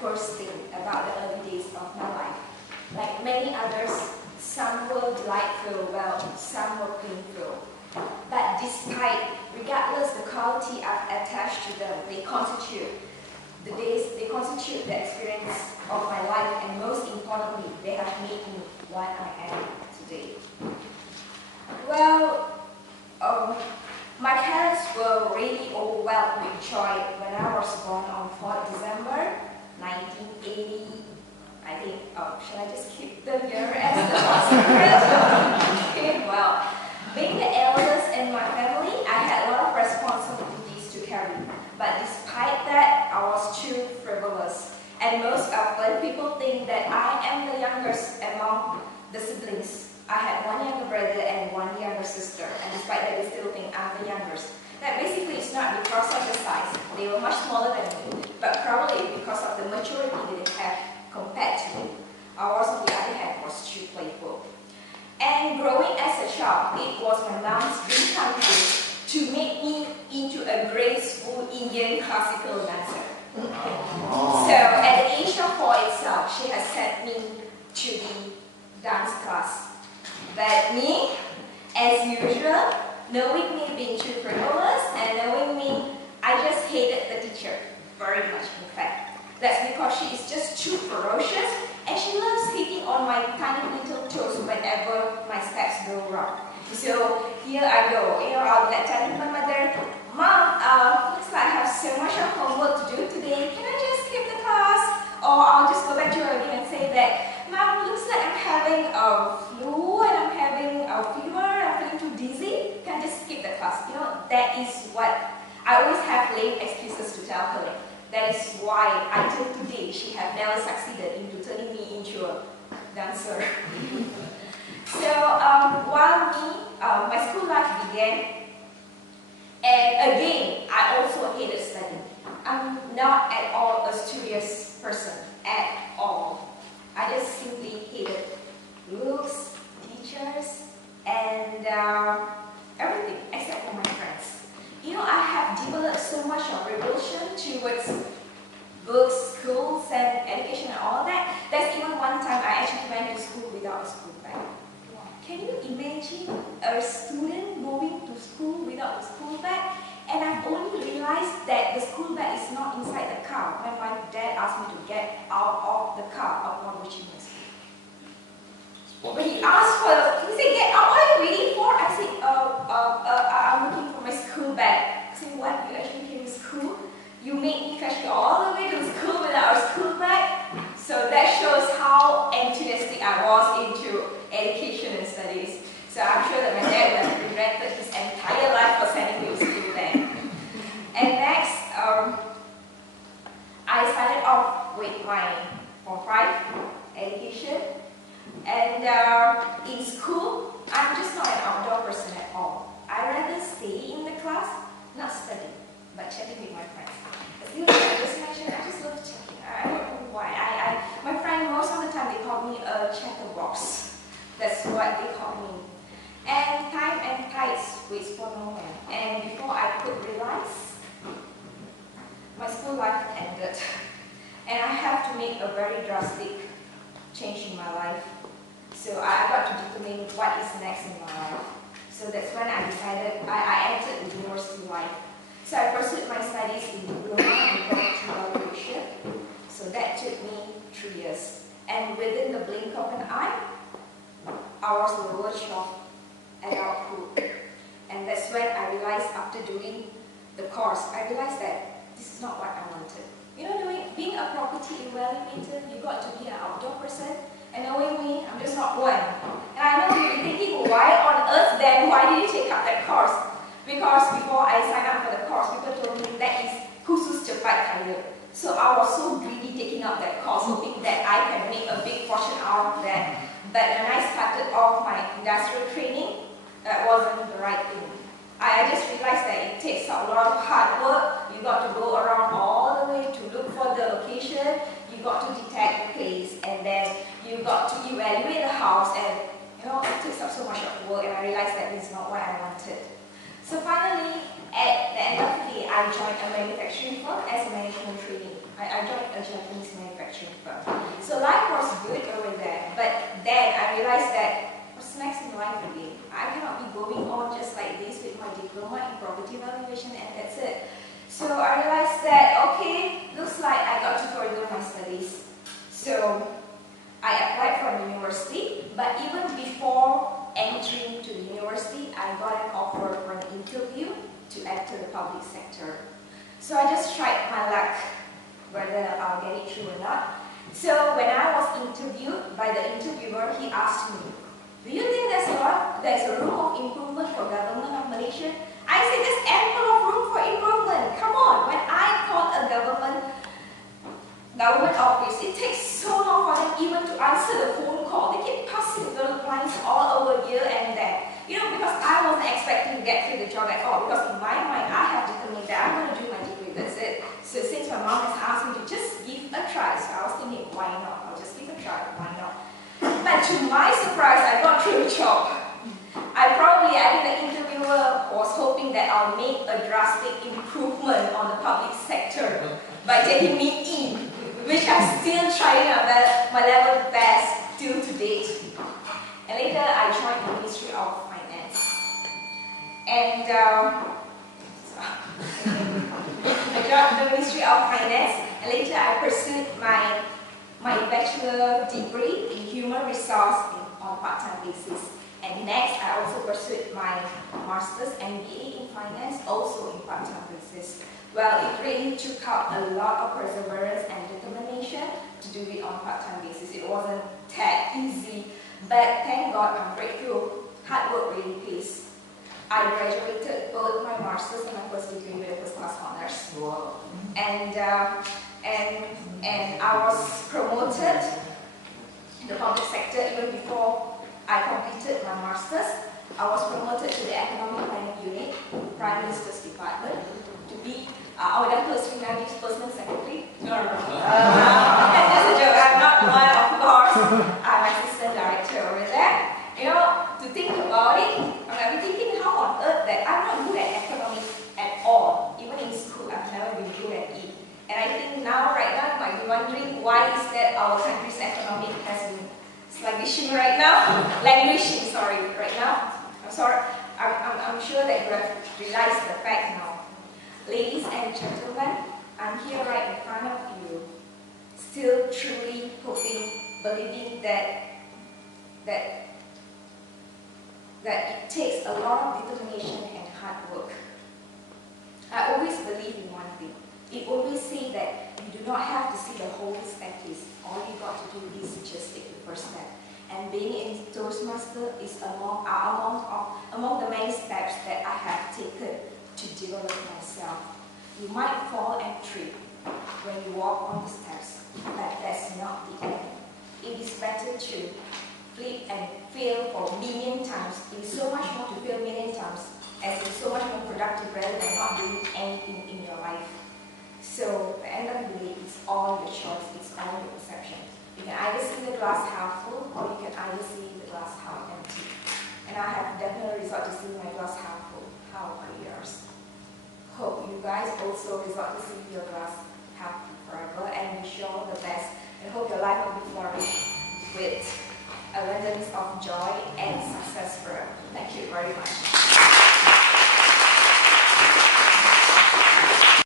first thing about the early days of my life. Like many others, some were delightful, while some were painful. But regardless the quality I've attached to them, they constitute the experience of my life, and most importantly, they have made me what I am today. Well, my parents were really overwhelmed with joy when I was born on 4th December 1980. I think, shall I just keep the year as the secret? Okay, well, being the eldest in my family, I had a lot of responsibilities to carry. But despite that, I was too frivolous. And most often, people think that I am the youngest among the siblings. I had one younger brother and one younger sister, and despite that, they still think I'm the youngest. That basically it's not because of the size. They were much smaller than me, but probably because of the maturity they have compared to me. I was, on the other hand, was too playful. And growing as a child, it was my mom's dream come true to make me into a graceful Indian classical dancer. So at the age of 4 itself, she has sent me to the dance class. But me, as usual, knowing me being too frivolous and knowing me, I just hated the teacher very much, in fact. That's because she is just too ferocious and she loves hitting on my tiny little toes whenever my steps go wrong. So here I go, I'll be telling my mother, Mom, looks like I have so much of homework to do today. Can I just skip the class? Or I'll just go back to her again and say that, Mom, looks like I'm having a flu and I'm having a fever, I'm feeling too dizzy. Can I just skip the class? That is what I always have lame excuses to tell her. That is why until today she has never succeeded into turning me into a dancer. So while my school life began, and again, I also hated studying. I'm not at all a studious person, at all. I just simply hated books, teachers, and everything except for my friends. I have developed so much of revulsion towards books, schools, and education and all that. There's even one time I actually went to school without a school bag. Can you imagine a student going to school without a school bag? And I've only realized that the school bag is not inside the car when my dad asked me to get out of the car upon reaching my school. When he asked he said, get out, what are you waiting for? I said, I'm looking for my school bag. I said, what, you actually came to school? You made me fetch you all the way to school without a school bag? So that shows how enthusiastic I was into education and studies. So I'm sure that my dad would have regretted his entire life for sending me to school then. And next, I started off with my Form 5 education. And in school, I'm just not an outdoor person at all. I rather stay in the class, not study, but chatting with my friends. As you just mentioned, I just love chatting. I don't know why. My friend, most of the time, they call me a chatterbox. That's what they call me. And time and tides waits for no man. And before I could realize, my school life ended. And I have to make a very drastic change in my life. So I got to determine what is next in my life. So that's when I decided, I entered the university life. So I pursued my studies in diploma and property valuation. So that took me 3 years. And within the blink of an eye, I was on the verge of adulthood. And that's when I realized, after doing the course, I realized that this is not what I wanted. Being a property evaluator, you got to be an outdoor person. And knowing me, I'm just not one. And I know you'll be thinking, why on earth then, why did you take up that course? Because before I signed up for the course, people told me that is khusus cepat kaya. So I was so greedy taking up that course, hoping that I can make a big fortune out of that. But when I started off my industrial training, that wasn't the right thing. I just realized that it takes a lot of hard work. You got to go around all the way to look for the location. You got to detect the place, and then you got to evaluate the house, and it takes up so much of work, and I realized that this is not what I wanted. So finally, at the end of the day, I joined a manufacturing firm as a management trainee. I joined a Japanese manufacturing firm. So life was good over there, but then I realized that what's next in life again? I cannot be going on just like this with my diploma in property valuation and that's it. So I realized that, okay, looks like I got to further my studies. So I applied for university, but even before entering to the university, I got an offer for an interview to enter the public sector. So I just tried my luck, whether I'll get it through or not. So when I was interviewed by the interviewer, he asked me, do you think there's a room of improvement for government of Malaysia? I said, there's ample of room for improvement. Come on, when I called a government office, it takes so long for them even to answer the phone call. They keep passing the lines all over here and there. You know, because I wasn't expecting to get through the job at all. Because in my mind, I have determined that I'm going to do my degree, that's it. So since my mom has asked me to just give a try, so I was thinking, why not? I'll just give a try, why not? But to my surprise, I got through the job. I think the interviewer was hoping that I'll make a drastic improvement on the public sector by taking me in, which I'm still trying my level best till to date. And later I joined the Ministry of Finance. And I joined the Ministry of Finance, and later I pursued my bachelor degree in human resource on part-time basis. And next, I also pursued my master's MBA in finance, also in part-time basis. Well, it really took out a lot of perseverance and determination to do it on part-time basis. It wasn't that easy, but thank God I'm grateful. Hard work really pays. I graduated both my master's and my first degree with first-class honors. Wow. And I was promoted in the public sector even before I completed my master's. I was promoted to the Economic Planning Unit, Prime Minister's Department, to be our Sri Lanka's personal secretary. No. That's a joke. I'm not one, of course. I'm assistant director over there. You know, to think about it, I've been thinking how on earth that I'm not good at economics at all. Even in school, I've never been good at it. And I think right now, you might be wondering why is that our country's economic has been languishing right now. I'm sorry. I'm sure that you have realized the fact now. Ladies and gentlemen, I'm here right in front of you, still truly hoping, believing that it takes a lot of determination and hard work. I always believe in one thing. It always say that you do not have to see the whole staircase. All you got to do is just take the first step. And being in Toastmasters is among the many steps that I have taken to develop myself. You might fall and trip when you walk on the steps, but that's not the end. It is better to flip and fail for a million times. It is so much more to fail a million times, as it's so much more productive rather than not doing anything in your life. So at the end of the day, it's all your choice, it's all your perception. You can either see the glass half full, or you can either see the glass half empty. And I have definitely resorted to seeing my glass half full. How about yours? Hope you guys also resort to seeing your glass half full forever, and wish you all the best. And hope your life will be flourished with abundance of joy and success forever. Thank you very much.